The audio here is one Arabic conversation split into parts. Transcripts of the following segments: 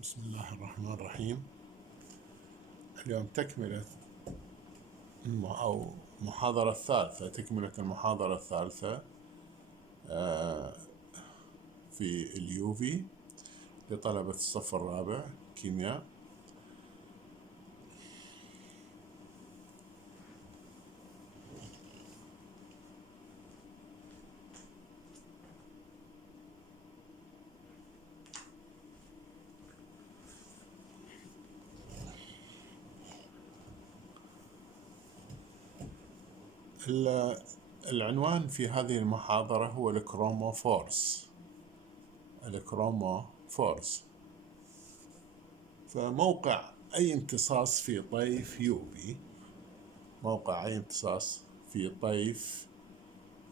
بسم الله الرحمن الرحيم. اليوم تكملة أو المحاضرة الثالثة، تكملة المحاضرة الثالثة في اليوفي لطلبة الصف الرابع كيمياء. العنوان في هذه المحاضرة هو الكروموفورس. فموقع أي امتصاص في طيف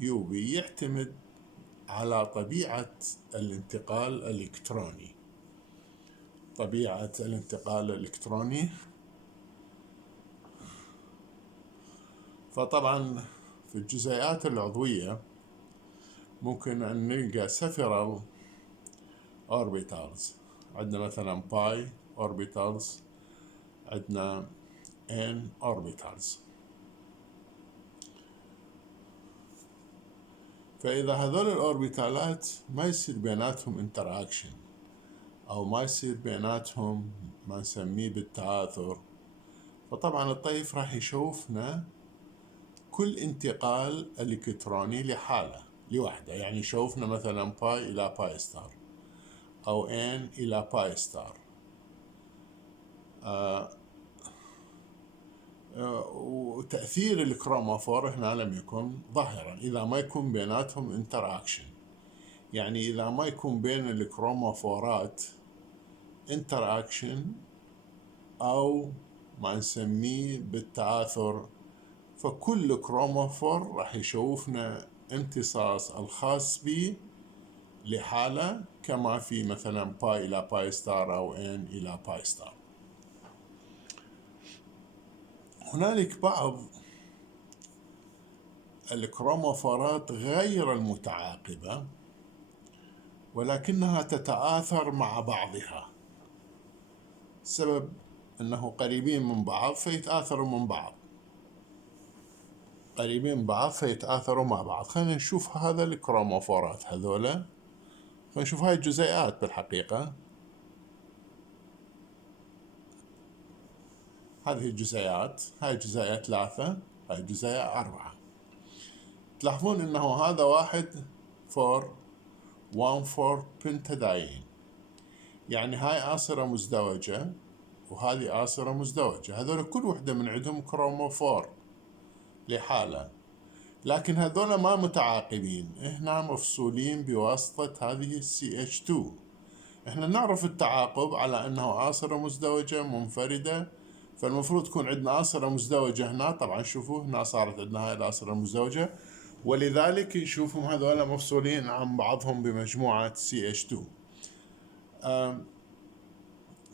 يوفي، يعتمد على طبيعة الانتقال الإلكتروني. فطبعا في الجزيئات العضوية ممكن أن نلقى several orbitals. عندنا مثلا باي orbitals، عندنا n orbitals. فإذا هذول الأوربيتالات ما يصير بيناتهم انتراكشن أو ما يصير بيناتهم ما نسميه بالتآثر، فطبعا الطيف راح يشوفنا كل انتقال إلكتروني لحالة لوحدة. يعني يشوفنا مثلا باي إلى باي ستار أو n إلى باي ستار. وتأثير الكروموفور هنا لم يكن ظاهرا إذا ما يكون بيناتهم انتراكشن. يعني إذا ما يكون بين الكروموفورات انتراكشن أو ما نسميه بالتآثر، فكل كروموفور راح يشوفنا امتصاص الخاص به لحالة، كما في مثلا باي إلى باي ستار أو n إلى باي ستار. هنالك بعض الكروموفورات غير المتعاقبة ولكنها تتآثر مع بعضها، سبب أنه قريبين من بعض فيتآثروا مع بعض. خلينا نشوف هذا الكروموفورات هذولا، خلينا نشوف هاي الجزيئات. بالحقيقة هذه الجزيئات، هاي الجزيئة 3، هاي الجزيئة 4. تلاحظون أنه هذا 1,4 بنتاداين، يعني هاي آصرة مزدوجة وهذه آصرة مزدوجة. هذول كل وحدة من عندهم كروموفور لحالة، لكن هذول ما متعاقبين، هنا مفصولين بواسطة هذه CH2. احنا نعرف التعاقب على أنه آصرة مزدوجة منفردة، فالمفروض تكون عندنا آصرة مزدوجة هنا. طبعا شوفوا هنا صارت عندنا هاي الآصرة المزدوجة، ولذلك نشوفهم هذول مفصولين عن بعضهم بمجموعة CH2.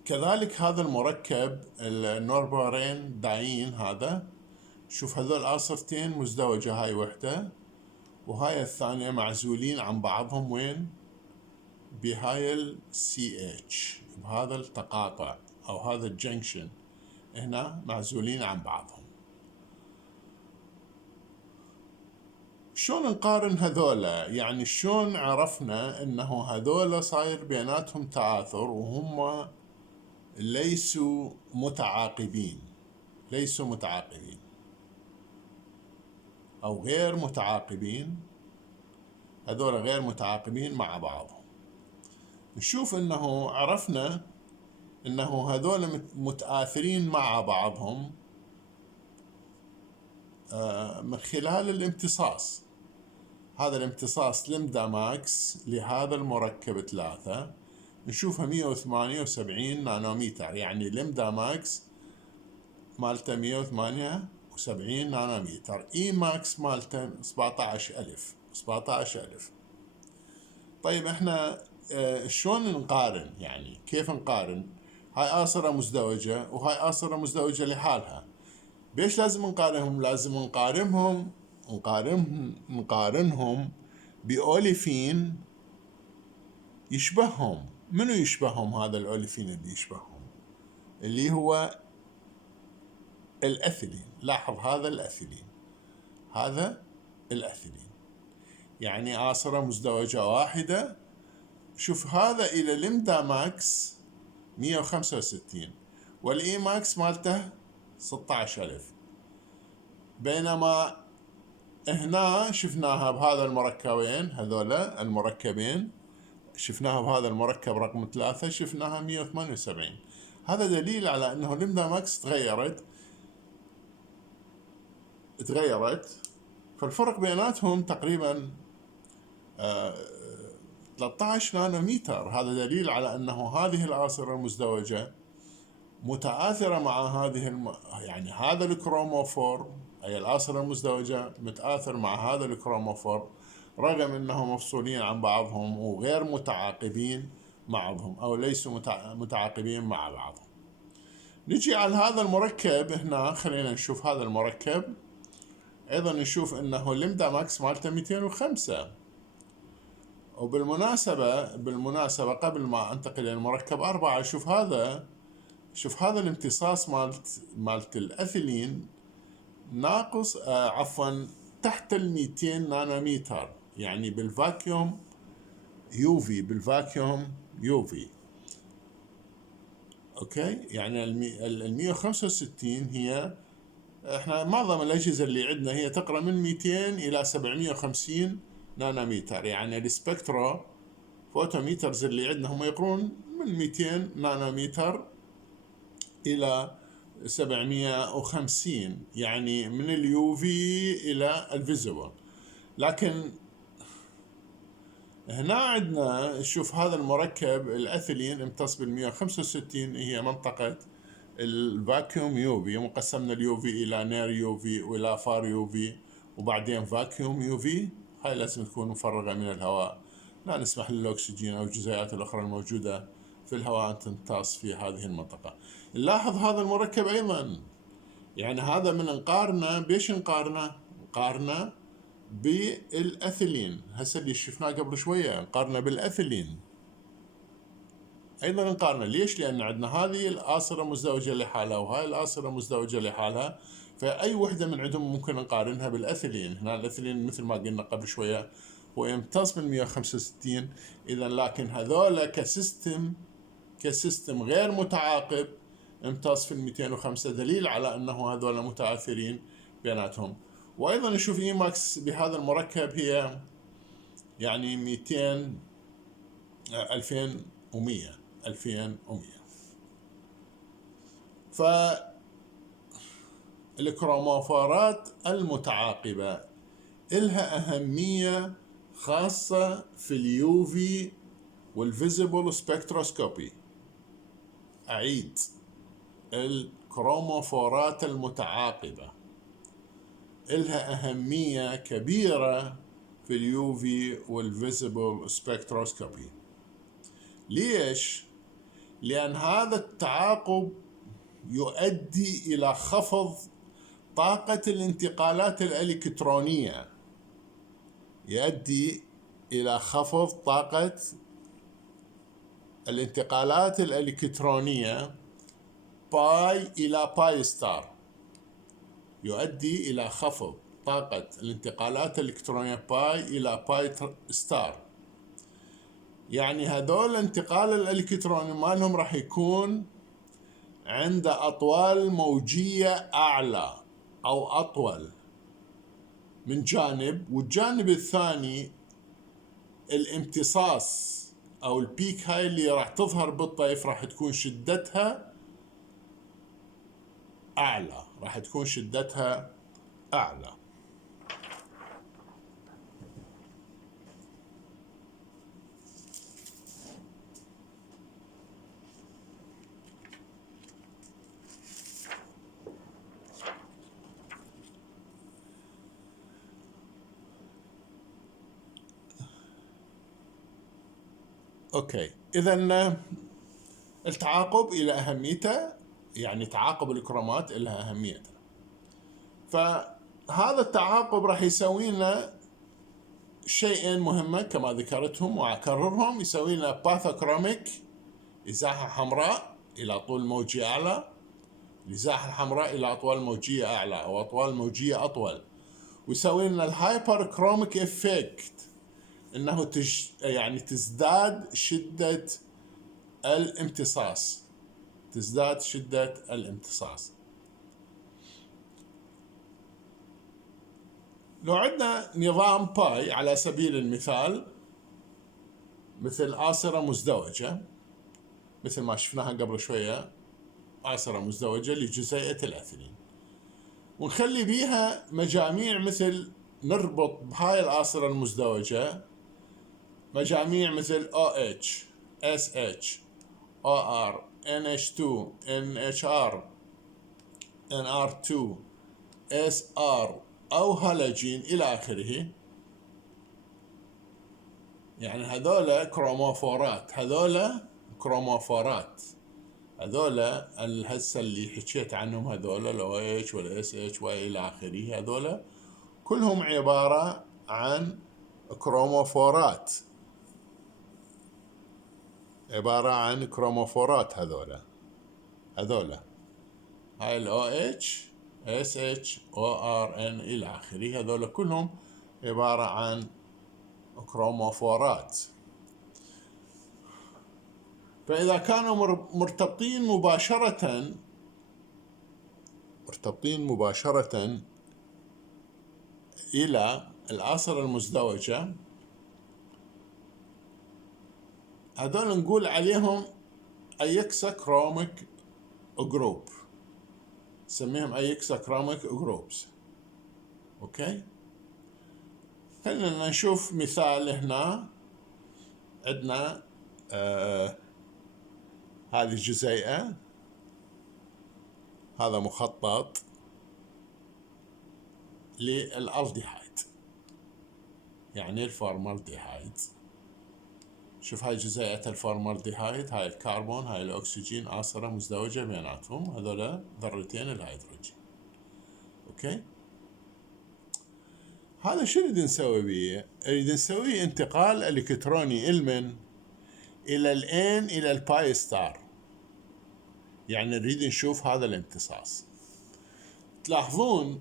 كذلك هذا المركب النوربارين داين، هذا شوف هذول آصرتين مزدوجة، هاي وحدة وهاي الثانية، معزولين عن بعضهم وين؟ بهاي ال CH، بهذا التقاطع أو هذا الجنكشن هنا، معزولين عن بعضهم. شلون نقارن هذولا؟ يعني شلون عرفنا انه هذولا صاير بيناتهم تآثر وهم ليسوا متعاقبين أو غير متعاقبين؟ هذول غير متعاقبين مع بعضهم. نشوف أنه عرفنا أنه هذول متآثرين مع بعضهم من خلال الامتصاص. هذا الامتصاص لمدا ماكس لهذا المركب 3 نشوفها 178 نانومتر، يعني لمدا ماكس مالته 178 نانومتر، اي ماكس مالته 17,000. طيب احنا شلون نقارن؟ يعني كيف نقارن؟ هاي آصرة مزدوجة وهاي آصرة مزدوجة لحالها. بيش لازم نقارنهم؟ لازم نقارنهم بأوليفين يشبههم. منو يشبههم هذا الأوليفين اللي يشبههم؟ اللي هو الأثيلين. لاحظ هذا الأثيلين، هذا الأثيلين، يعني آصرة مزدوجة واحدة. شوف هذا إلى الإمدا ماكس 165 والإي ماكس مالته 16,000، بينما هنا شفناها بهذا المركبين، هذولا المركبين شفناها بهذا المركب رقم 3 شفناها 178. هذا دليل على أنه الإمدا ماكس تغيرت، فالفرق بيناتهم تقريبا 13 نانومتر. هذا دليل على أنه هذه الآصرة المزدوجة متآثرة مع يعني هذا الكروموفور، أي الآصرة المزدوجة متآثر مع هذا الكروموفور، رغم أنهم مفصولين عن بعضهم وغير متعاقبين مع بعضهم، أو ليسوا متعاقبين مع بعضهم. نجي على هذا المركب هنا، خلينا نشوف هذا المركب أيضا، نشوف أنه الإمدا ماكس مالته 205. وبالمناسبة قبل ما أنتقل إلى المركب 4، شوف هذا الامتصاص مالت الأثيلين ناقص تحت 200 نانومتر، يعني بالفاكيوم يوفي. اوكي، يعني ال 165 هي، احنا معظم الأجهزة اللي عندنا هي تقرأ من 200 إلى 750 نانومتر، يعني السبكترو فوتوميترز اللي عندنا هم يقرون من 200 نانومتر إلى 750، يعني من اليوفي إلى الفيزيبل. لكن هنا عندنا شوف هذا المركب الأثيلين امتص بال 165 هي منطقة الفاكيوم يوفي، مقسمنا اليوفي إلى نير يوفي وإلى فار يوفي وبعدين فاكيوم يوفي. هاي لازم تكون مفرغة من الهواء، لا نسمح للأكسجين أو الجزيئات الأخرى الموجودة في الهواء أن تمتص في هذه المنطقة. نلاحظ هذا المركب أيضا، يعني هذا من نقارنه بيش نقارنه بالأثيلين. هسه اللي شفناه قبل شوية نقارنه بالأثيلين، أيضا نقارنه. ليش؟ لأن عندنا هذه الآصرة مزدوجة لحالها وهاي الآصرة مزدوجة لحالها، فأي وحدة من عندهم ممكن نقارنها بالأثيلين. هنا الأثيلين مثل ما قلنا قبل شوية هو يمتص من 165، إذا لكن هذولا كسيستم غير متعاقب امتص في 205، دليل على أنه هذولا متآثرين بيناتهم. وأيضا نشوف إي ماكس بهذا المركب هي يعني 200 2100. فالكروموفورات المتعاقبة إلها أهمية خاصة في اليوفي والفيزيبل سبكتروسكوبي. أعيد، الكروموفورات المتعاقبة إلها أهمية كبيرة في اليوفي والفيزيبل سبكتروسكوبي. ليش؟ لأن هذا التعاقب يؤدي إلى خفض طاقة الانتقالات الإلكترونية، يؤدي إلى خفض طاقة الانتقالات الإلكترونية باي إلى باي ستار، يؤدي إلى خفض طاقة الانتقالات الإلكترونية باي إلى باي ستار. يعني هذول الانتقال الإلكتروني مالهم راح يكون عند أطوال موجية أعلى أو أطول من جانب، والجانب الثاني الامتصاص أو البيك هاي اللي راح تظهر بالطيف راح تكون شدتها أعلى، راح تكون شدتها أعلى. أوكي، إذن التعاقب إلى أهميته، يعني تعاقب الكرومات إلى أهميته. فهذا التعاقب راح يسوي لنا شيئين مهمة كما ذكرتهم وأكررهم، يسوي لنا باثوكروميك إزاحة حمراء إلى طول موجي أعلى، الإزاحة الحمراء إلى أطوال موجية أعلى أو أطوال موجية أطول، ويسوي لنا الهايبر كروميك إفكت، إنه يعني تزداد شدة الامتصاص، تزداد شدة الامتصاص. لو عندنا نظام باي على سبيل المثال، مثل آصرة مزدوجة، مثل ما شفناها قبل شوية، آصرة مزدوجة لجزيئة الأثيلين، ونخلي بيها مجاميع، مثل نربط بهاي الآصرة المزدوجة مجاميع مثل OH SH OR NH2 NHR NR2 SR أو هالوجين إلى آخره. يعني هذولا كروموفورات، هذولا كروموفورات، هذولا هسه اللي حكيت عنهم، هذولا ال OH وال SH وإلى آخره، هذولا كلهم عبارة عن كروموفورات، عبارة عن كروموفورات. هذولا هاي ال OH SH ORN إلى آخره، هذولا كلهم عبارة عن كروموفورات. فإذا كانوا مرتبطين مباشرة إلى الآصرة المزدوجة، هذول نقول عليهم أيكساكروميك جروب، نسميهم أيكساكروميك جروبس. أوكي، خلينا نشوف مثال. هنا عندنا هذه الجزيئة، هذا مخطط للألديهايد، يعني الفورمالديهايد. شوف هاي جزيئة الفورمالديهايد، هاي الكربون، هاي الأكسجين، آصرة مزدوجة بيناتهم، هذولا ذرتين الهيدروجين. أوكي، هذا شو نريد نسوي بيه؟ نريد نسوي انتقال إلكتروني إلى الإن إلى الباي ستار، يعني نريد نشوف هذا الامتصاص. تلاحظون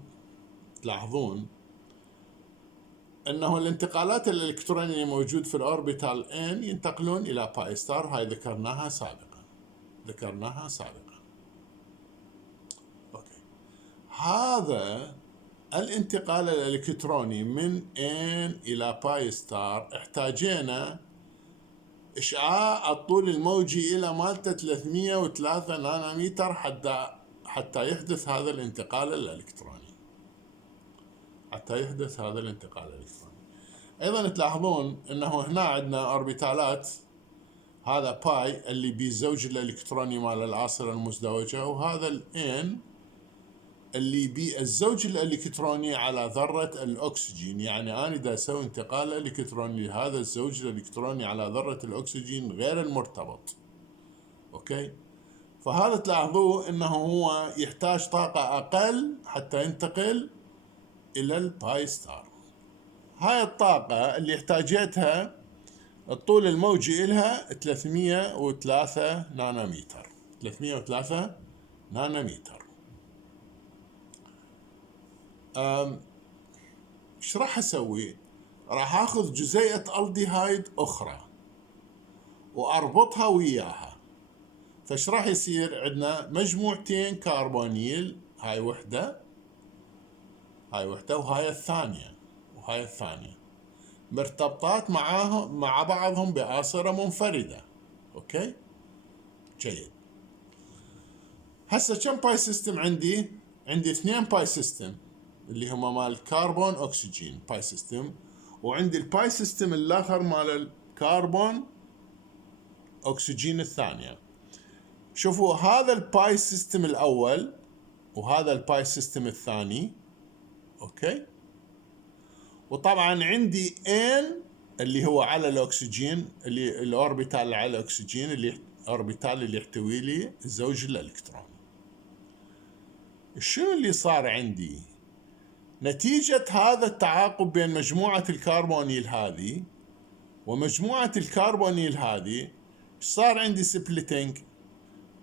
أنه الانتقالات الإلكترونية موجود في الأوربيتال N ينتقلون إلى باي ستار، هاي ذكرناها سابقا. أوكي، هذا الانتقال الإلكتروني من N إلى باي ستار احتاجينا إشعاع الطول الموجي إلى مالته 303 نانومتر حتى يحدث هذا الانتقال الإلكتروني. أيضا تلاحظون أنه هنا عندنا أوربيتالات، هذا باي اللي بالزوج الإلكتروني مال الآصرة المزدوجة، وهذا الإن اللي بالزوج الإلكتروني على ذرة الأكسجين. يعني أنا دا أسوي انتقال إلكتروني لهذا الزوج الإلكتروني على ذرة الأكسجين غير المرتبط. أوكي، فهذا تلاحظوه أنه هو يحتاج طاقة أقل حتى ينتقل إلى الباي ستار. هاي الطاقة اللي احتاجتها الطول الموجي إلها 303 نانومتر. ايش راح اسوي؟ راح اخذ جزيئة الديهايد اخرى واربطها وياها. فايش راح يصير؟ عندنا مجموعتين كربونيل، هاي وحدة وهاي الثانية، مرتبطات مع بعضهم بآصرة منفردة. اوكي، جيد. هسه كم باي سيستم عندي 2 باي سيستم اللي هما مال الكربون أكسجين باي سيستم، وعندي الباي سيستم الآخر مال الكربون أكسجين الثانية. شوفوا هذا الباي سيستم الأول وهذا الباي سيستم الثاني. أوكي، وطبعا عندي N اللي هو على الأكسجين، اللي الأوربيتال على الأكسجين، اللي الأوربيتال اللي يحتوي لي الزوج الإلكتروني. شو اللي صار عندي؟ نتيجة هذا التعاقب بين مجموعة الكربونيل هذه ومجموعة الكربونيل هذه، صار عندي سبليتنج،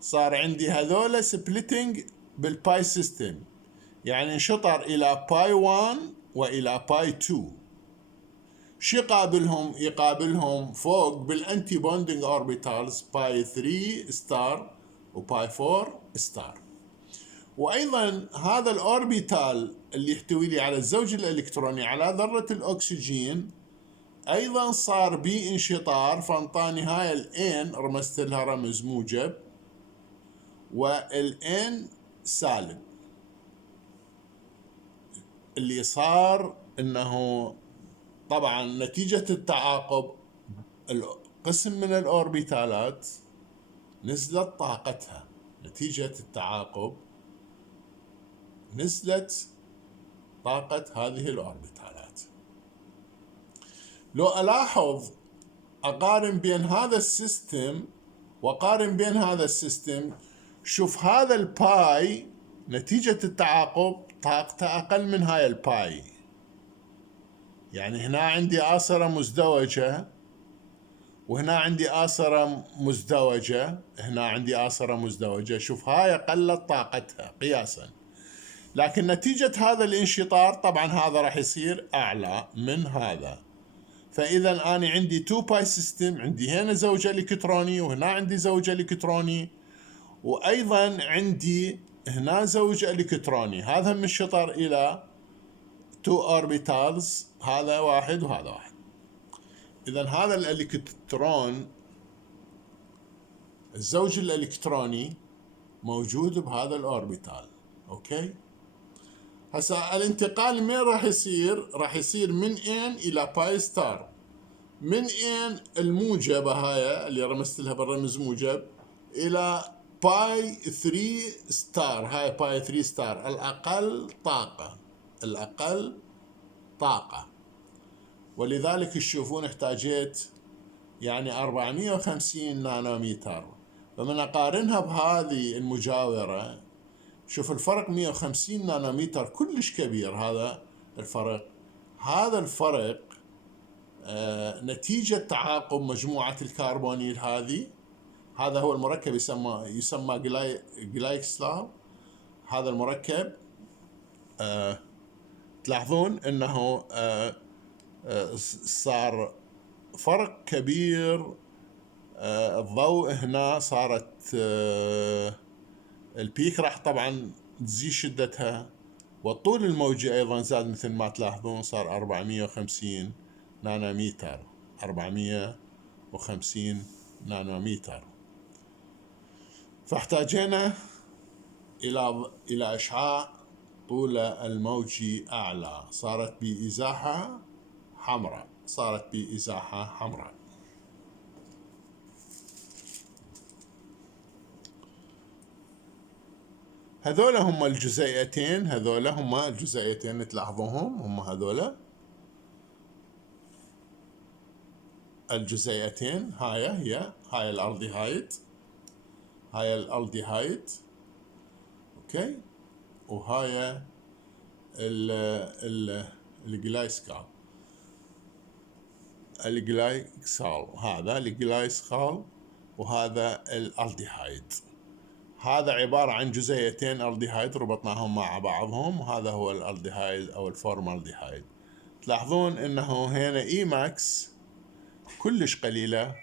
صار عندي هذول سبليتنج بالباي سيستم، يعني انشطر إلى باي 1 وإلى باي 2. شو يقابلهم؟ يقابلهم فوق بالانتي بوندينج اوربيتالز باي 3 ستار وباي 4 ستار. وايضا هذا الاوربيتال اللي يحتوي لي على الزوج الالكتروني على ذرة الاكسجين ايضا صار بي انشطار، فانطاني هاي الان رمزت لها رمز موجب والان سالب. اللي صار انه طبعا نتيجة التعاقب قسم من الاوربيتالات نزلت طاقتها، نتيجة التعاقب نزلت طاقة هذه الاوربيتالات. لو ألاحظ أقارن بين هذا السيستم وأقارن بين هذا السيستم، شوف هذا الباي نتيجة التعاقب طاقته أقل من هاي الباي، يعني هنا عندي آصرة مزدوجة وهنا عندي آصرة مزدوجة، هنا عندي آصرة مزدوجة، شوف هاي قلت طاقتها قياسا، لكن نتيجة هذا الانشطار طبعا هذا راح يصير أعلى من هذا. فإذا أنا عندي 2 باي سيستم، عندي هنا زوج إلكتروني وهنا عندي زوج إلكتروني، وأيضا عندي هنا زوج إلكتروني، هذا منشطر إلى 2 أوربيتالز، هذا واحد وهذا واحد. إذا هذا الإلكترون الزوج الإلكتروني موجود بهذا الأوربيتال. أوكي، هسا الانتقال من راح يصير؟ راح يصير من N إلى باي ستار، من N الموجبة هاي اللي رمزت لها بالرمز موجب إلى باي 3 ستار، هاي باي 3 ستار الأقل طاقة، الأقل طاقة. ولذلك تشوفون احتاجيت يعني 450 نانومتر، فمن أقارنها بهذه المجاورة شوف الفرق 150 نانومتر كلش كبير. هذا الفرق، هذا الفرق نتيجة تعاقب مجموعة الكربونيل هذه. هذا هو المركب يسمى جلايكسلاف. هذا المركب تلاحظون انه صار فرق كبير. الضوء هنا صارت البيك راح طبعا تزيد شدتها، والطول الموجي ايضا زاد مثل ما تلاحظون، صار 450 نانومتر، 450 نانومتر. فاحتاجنا الى اشعاع طول الموجي اعلى، صارت بازاحة حمراء، صارت بازاحة حمراء. هذول هم الجزيئتين، هذول هم الجزيئتين تلاحظوهم، هم هذول الجزيئتين. هاي الالديهايد، هاي الالديهايد. اوكي، وهاي الجلايكسال، هذا الجلايكسال وهذا الالديهايد. هذا عبارة عن جزيئتين الديهايد ربطناهم مع بعضهم، وهذا هو الالديهايد او الفورمالديهايد. تلاحظون انه هنا اي ماكس كلش قليلة